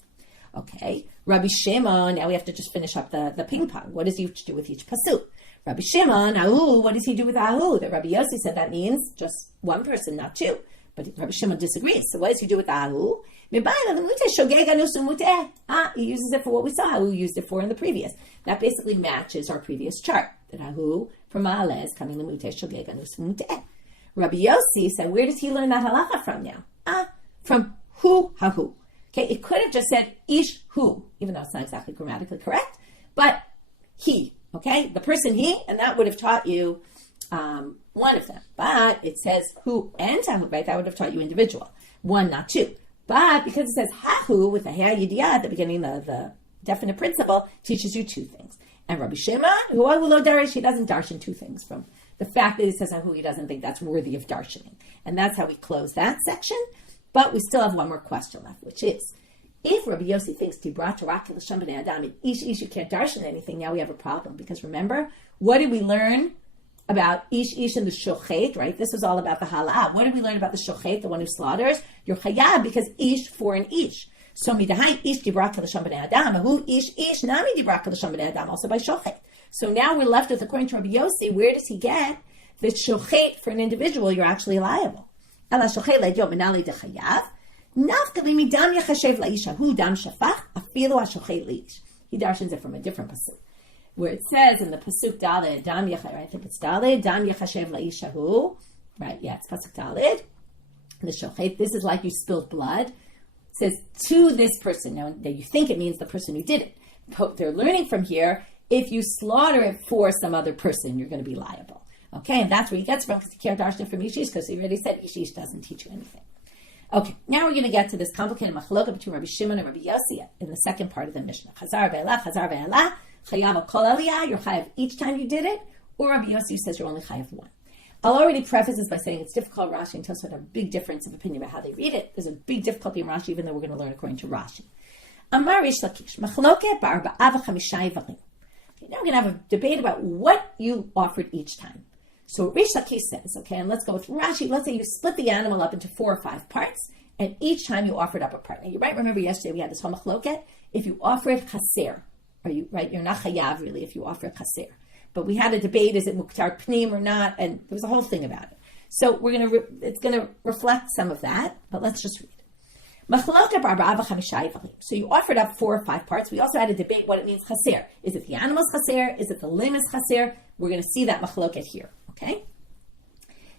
Okay, Rabbi Shimon. Now we have to just finish up the ping pong. What does he do with each pasuk? Rabbi Shimon, ahu. What does he do with ahu? That Rabbi Yossi said that means just one person, not two. But Rabbi Shimon disagrees. So what does he do with the ahu? He uses it for what we saw Ahu used it for in the previous. That basically matches our previous chart. That Ahu from Ma'aleh is coming to Muteh Shogeg Anus Muteh. Rabbi Yossi said, where does he learn that halacha from now? From Hu Hahu. Okay, it could have just said Ish Hu, even though it's not exactly grammatically correct, but he. Okay, the person he, and that would have taught you one of them. But it says Hu and Hahu, right? That would have taught you individual. One, not two. But because it says hahu with a hea yidiyah at the beginning of the definite principle, teaches you two things. And Rabbi Shimon, who lo darish, he doesn't darshan two things from the fact that he says hahu, he doesn't think that's worthy of darshaning. And that's how we close that section. But we still have one more question left, which is, if Rabbi Yossi thinks Dibra Torah l'shem b'nei Adam and ish you can't darshan anything, now we have a problem. Because remember, what did we learn about ish and the shochet, right? This was all about the hala'ah. What did we learn about the shochet, the one who slaughters? You're chayab because ish for an ish. So midahai ish dibrak l'sham b'nei adam. Who ish nami dibrak l'sham b'nei adam, also by shochet. So now we're left with, according to Rabbi Yossi, where does he get that shochet for an individual you're actually liable? Ala shochet le'dyot minali dechayav. Nafka midam yachashev la'isha hu dam shafach afilu hashochet leish. He darshans it from a different pasuk, where it says in the pasuk Daled, Dam Yechashev, right? I think it's Daled, Dam Yechashev La'ishahu, right? Yeah, it's pasuk Daled. The shochet, this is like you spilled blood. It says to this person. Now, that you think it means the person who did it. But they're learning from here, if you slaughter it for some other person, you're going to be liable. Okay, and that's where he gets from, because he can't darshan it from Ishish, because he already said Ishish doesn't teach you anything. Okay, now we're going to get to this complicated machloka between Rabbi Shimon and Rabbi Yossi in the second part of the Mishnah. Chazar ve'elah. Chayav kol aliyah, you're chayav each time you did it, or Rabbi Yossi says you're only chayav one. I'll already preface this by saying it's difficult. Rashi and Tosfot have a big difference of opinion about how they read it. There's a big difficulty in Rashi, even though we're going to learn according to Rashi. Amar Rish Lakish, machloket ba'arba'a v'chamisha yivarim. Now we're going to have a debate about what you offered each time. So Rish Lakish says, okay, and let's go with Rashi. Let's say you split the animal up into 4 or 5 parts, and each time you offered up a part. Now you might remember yesterday we had this whole machloket. If you offered chaser, are you right? You're not chayav really if you offer chaser. But we had a debate: is it muktar pnim or not? And there was a whole thing about it. So it's going to reflect some of that. But let's just read. Machloket ba'arba'a v'chamisha yivarim. So you offered up 4 or 5 parts. We also had a debate what it means chaser. Is it the animal's chaser? Is it the limb is chaser? We're going to see that machloket here. Okay.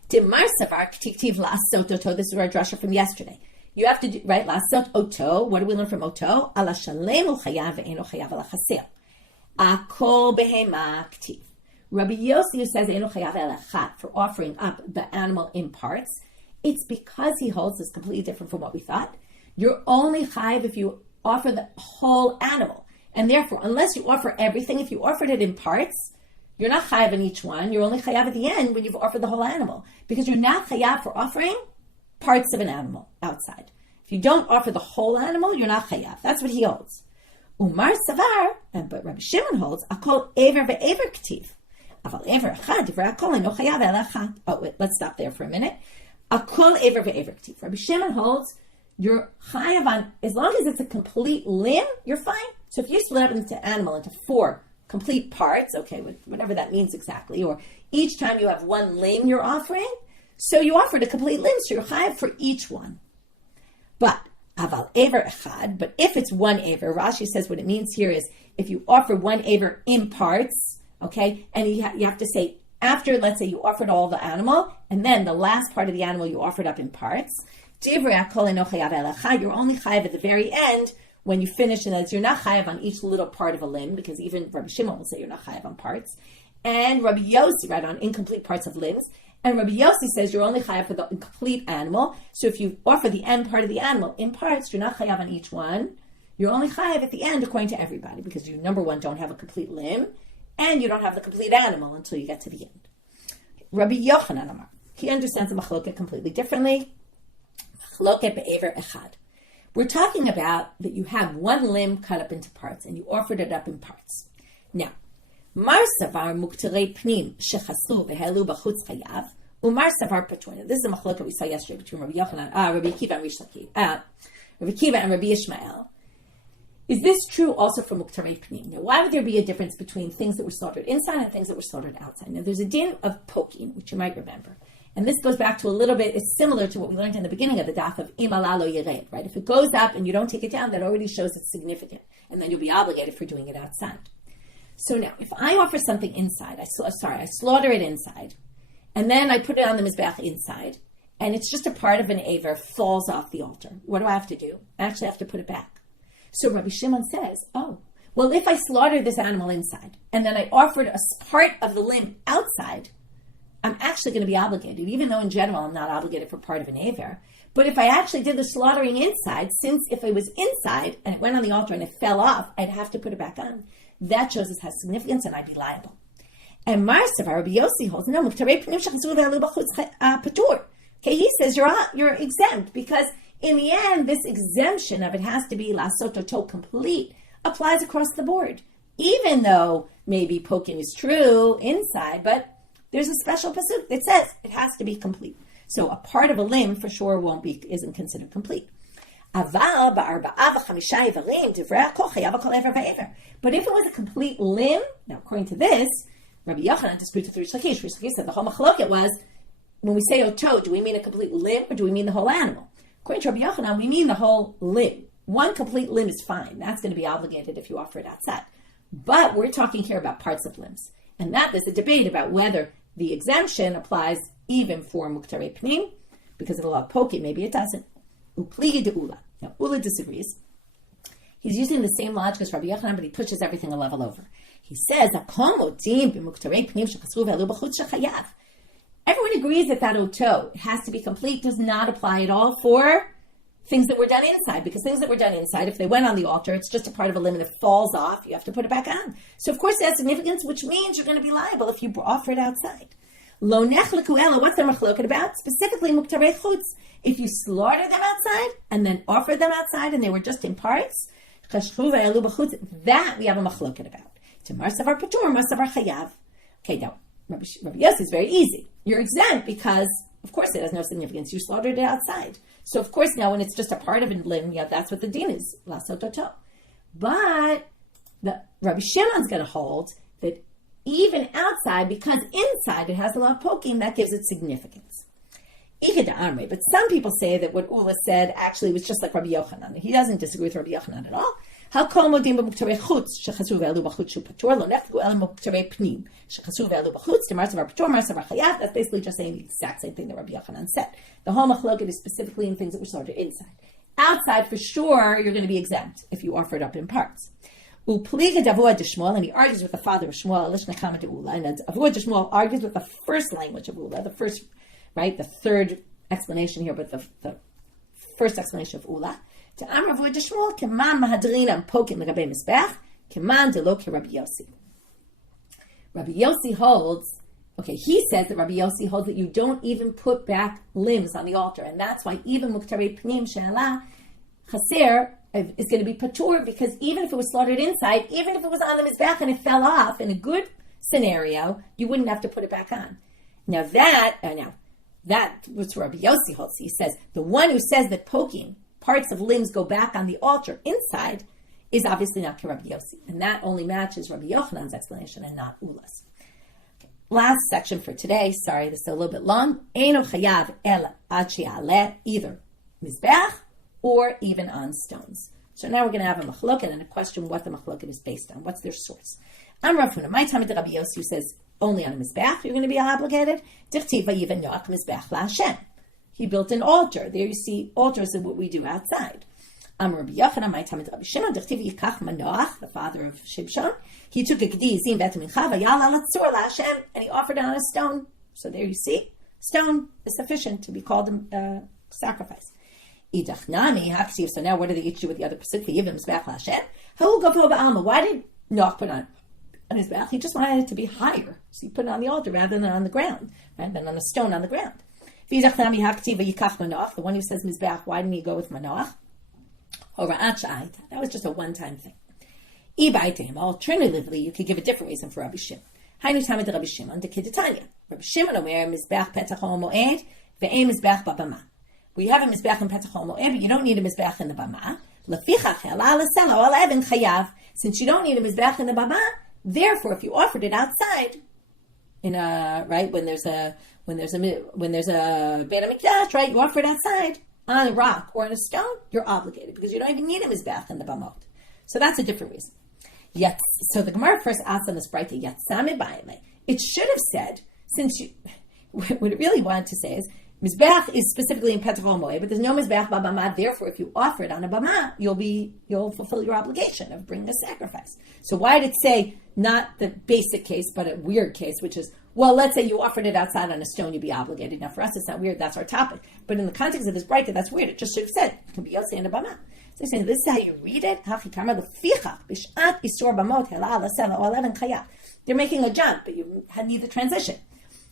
Dimar savar k'tiktiv la'asot oto. This is our drasha from yesterday. You have to do, right, la'asot oto. What do we learn from oto? Ala shalem hu chayav ve'eno chayav ala chaser. Akol behema k'tiv. Rabbi Yossi says eno chayav ala chat for offering up the animal in parts. It's because he holds this completely different from what we thought. You're only chayav if you offer the whole animal. And therefore, unless you offer everything, if you offered it in parts, you're not chayav in each one. You're only chayav at the end when you've offered the whole animal. Because you're not chayav for offering parts of an animal outside. If you don't offer the whole animal, you're not chayav. That's what he holds. Umar savar, but Rabbi Shimon holds, akol ever ve'ever k'tiv. Oh, wait, let's stop there for a minute. Akol ever ve'ever k'tiv. Rabbi Shimon holds you're chayav on, as long as it's a complete limb, you're fine. So if you split up into animal into 4 complete parts, okay, whatever that means exactly, or each time you have one limb you're offering, so you offered a complete limb, so you're chayav for each one. But aval ever echad, but if it's one aver, Rashi says what it means here is if you offer one aver in parts, okay, and you have to say after, let's say you offered all the animal, and then the last part of the animal you offered up in parts, you're only chayav at the very end when you finish, and you're not chayav on each little part of a limb, because even Rabbi Shimon will say you're not chayav on parts, and Rabbi Yossi, right, on incomplete parts of limbs, and Rabbi Yossi says you're only chayav for the complete animal. So if you offer the end part of the animal in parts, you're not chayav on each one. You're only chayav at the end according to everybody, because you, number one, don't have a complete limb, and you don't have the complete animal until you get to the end. Rabbi Yochanan Amar, he understands the machloket completely differently. Machloket be'ever echad. We're talking about that you have one limb cut up into parts, and you offered it up in parts. Now, Mar savar mukterei pnim shechasru v'helu b'chutz chayav, umar savar patur. This is a machloket we saw yesterday between Rabbi Yochanan, Rabbi Akiva and Rabbi Akiva and Rabbi Ishmael. Is this true also for mukterei pnim? Now, why would there be a difference between things that were slaughtered inside and things that were slaughtered outside? Now, there's a din of poking, which you might remember. And this goes back to a little bit, it's similar to what we learned in the beginning of the daf of im ala lo yired, right? If it goes up and you don't take it down, that already shows it's significant. And then you'll be obligated for doing it outside. So now, if I offer something inside, I slaughter it inside, and then I put it on the mizbeach inside, and it's just a part of an aver, falls off the altar. What do I have to do? I actually have to put it back. So Rabbi Shimon says, well, if I slaughter this animal inside, and then I offered a part of the limb outside, I'm actually going to be obligated, even though in general I'm not obligated for part of an aver. But if I actually did the slaughtering inside, since if it was inside and it went on the altar and it fell off, I'd have to put it back on. That shows it has significance and I'd be liable. And Marsavar, Rabbi Yossi holds, no, okay, he says you're exempt because in the end, this exemption of it has to be lasot oto complete applies across the board. Even though maybe poking is true inside, but there's a special pasuk that says it has to be complete. So a part of a limb for sure isn't considered complete. But if it was a complete limb, now according to this, Rabbi Yochanan disputed with Rish Lakish. Rish Lakish said the whole machloket was, when we say oto, do we mean a complete limb or do we mean the whole animal? According to Rabbi Yochanan, we mean the whole limb. One complete limb is fine. That's going to be obligated if you offer it outside. But we're talking here about parts of limbs. And that there's a debate about whether the exemption applies even for muktarei pnim, because of the law of poking, maybe it doesn't. Upligi de Ula. Now, Ula disagrees. He's using the same logic as Rabbi Yochanan, but he pushes everything a level over. He says, everyone agrees that oto, it has to be complete, does not apply at all for things that were done inside, because things that were done inside, if they went on the altar, it's just a part of a limb and it falls off, you have to put it back on. So of course it has significance, which means you're going to be liable if you offer it outside. Lo nechleku ela, what's the machloket about? Specifically muktarei chutz. If you slaughter them outside and then offer them outside and they were just in parts, that we have a machloket about. To marsavar patur, marsavar chayav. Okay, now Rabbi Yossi is very easy. You're exempt because, of course, it has no significance. You slaughtered it outside. So, of course, now when it's just a part of a limb, that's what the din is, lasot oto. But Rabbi Shimon's going to hold that even outside, because inside it has a lot of poking, that gives it significance. But some people say that what Ula said actually was just like Rabbi Yochanan. He doesn't disagree with Rabbi Yochanan at all. That's basically just saying the exact same thing that Rabbi Yochanan said. The whole machloket is specifically in things that were slaughtered inside. Outside, for sure, you're going to be exempt if you offer it up in parts. And he argues with the father of Shmuel, and Avua de Shmuel argues with the first language of Ula, the third explanation here, but the first explanation of Ula. To Amar Avua de Shmuel, Keman mahadrina and poking l'gabei mizbech, Keman de lo ke Rabbi Yossi. Rabbi Yossi holds, he says that Rabbi Yossi holds that you don't even put back limbs on the altar, and that's why even muktarei pnim she'ala chaser is going to be patur, because even if it was slaughtered inside, even if it was on the mizbech and it fell off in a good scenario, you wouldn't have to put it back on. Now that was Rabbi Yossi holds. He says the one who says that poking parts of limbs go back on the altar inside is obviously not Rabbi Yossi, and that only matches Rabbi Yochanan's explanation and not Ula's. Okay. Last section for today. Sorry, this is a little bit long. Eino chayav el ad she'aleh, either mizbeach or even on stones. So now we're going to have a machloket and a question what the machloket is based on. What's their source? Am Rav Huna, my time at Rabbi Yossi, who says only on a mizbeach you're going to be obligated. Dichtiv vayiven noach mizbeach laHashem. He built an altar. There you see, altars are what we do outside. Am Rabbi Yochanan, my time at Rabbi Shimon, dichtiv yikach manoach, the father of Shimshon. He took a gedi zim vet mincha vayal alatzur laHashem, and he offered it on a stone. So there you see, stone is sufficient to be called a sacrifice. Idach nami haksiv. So now what do they each do with the other pasuk? Vayiven mizbeach laHashem. Ha'ul gavo ba'alma. Why did Noach put on his bath? He just wanted it to be higher, so he put it on the altar rather than on the ground, rather than on a stone on the ground. The one who says mizbeach, why didn't he go with manoach? That was just a one-time thing. Alternatively, you could give a different reason for Rabbi Shimon. Rabbi Shimon omer mizbeach petach moed ve'em mizbeach babama. We have a mizbeach in petach moed, but you don't need a mizbeach in the bama. Since you don't need a mizbeach in the bama, therefore, if you offered it outside, in a when there's a Beit HaMikdash, right, you offer it outside on a rock or on a stone, you're obligated because you don't even need a mizbeach in the bamot. So that's a different reason. Yet, so the Gemara first asks on this brayta, Yatzame ba'ile. It should have said, since you, what it really wanted to say is, mizbeach is specifically in Petach Moed, but there's no mizbeach b'bama. Therefore, if you offer it on a bama, you'll fulfill your obligation of bringing a sacrifice. So why did it say not the basic case, but a weird case, which is, well, let's say you offered it outside on a stone, you'd be obligated. Now, for us, it's not weird. That's our topic. But in the context of this brayta, that's weird. It just should have said it can be yosei and a bama. So he's saying this is how you read it. They're making a jump, but you need the transition.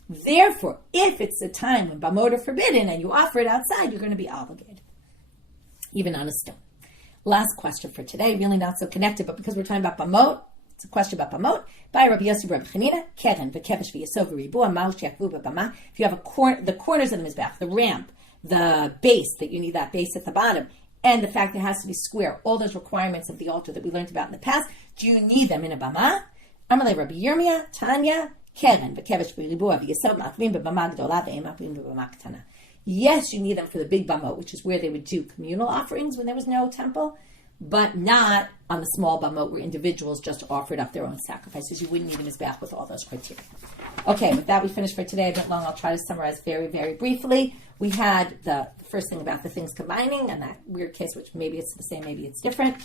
Therefore, if it's a time when bamot are forbidden and you offer it outside, you're going to be obligated, even on a stone. Last question for today, really not so connected, but because we're talking about bamot, it's a question about bamot. By Rabbi Yossi Rabbi Chanina, keren v'kevesh v'yasov v'ribua mal she'yakvu b'bama. If you have the corners of the mizbeach, the ramp, the base, that you need that base at the bottom, and the fact that it has to be square, all those requirements of the altar that we learned about in the past, do you need them in a bama? Amalei Rabbi Yirmiyah, Tanya, keren v'kevesh v'ribua v'yasov ma'akvim b'bama gdola ve'em ma'akvim b'bama ketana. Yes, you need them for the big bamot, which is where they would do communal offerings when there was no temple, but not on the small bamot where individuals just offered up their own sacrifices. You wouldn't need a mizbeach with all those criteria. Okay, with that we finished for today. A bit long. I'll try to summarize very, very briefly. We had the first thing about the things combining and that weird case, which maybe it's the same, maybe it's different.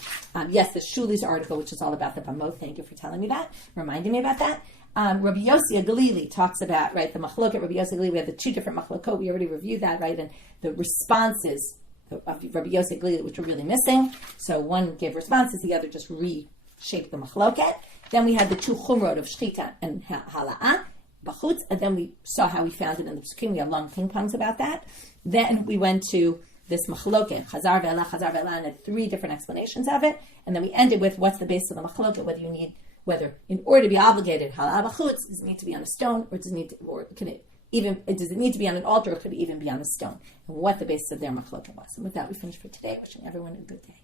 Yes, the Shuli's article, which is all about the bamot. Thank you for telling me that, reminding me about that. Rabbi Yossi Galili talks about, right, the machlokot. Rabbi Yossi Galili, we have the two different machlokot. We already reviewed that, right, and the responses of Rabbi Yossi Galili, which were really missing. So one gave responses, the other just reshaped the machloket. Then we had the two chumrot of shchita and hala'ah, bachutz, and then we saw how we found it in the psukim. We had long ping-pongs about that. Then we went to this machloket, chazar ve'elah, and had three different explanations of it. And then we ended with what's the base of the machloket, whether in order to be obligated, hala'ah bachutz, does it need to be on a stone, or does it need to, or can it even, does it need to be on an altar, or could it even be on a stone? And what the basis of their machloket was. And with that, we finish for today. Wishing everyone a good day.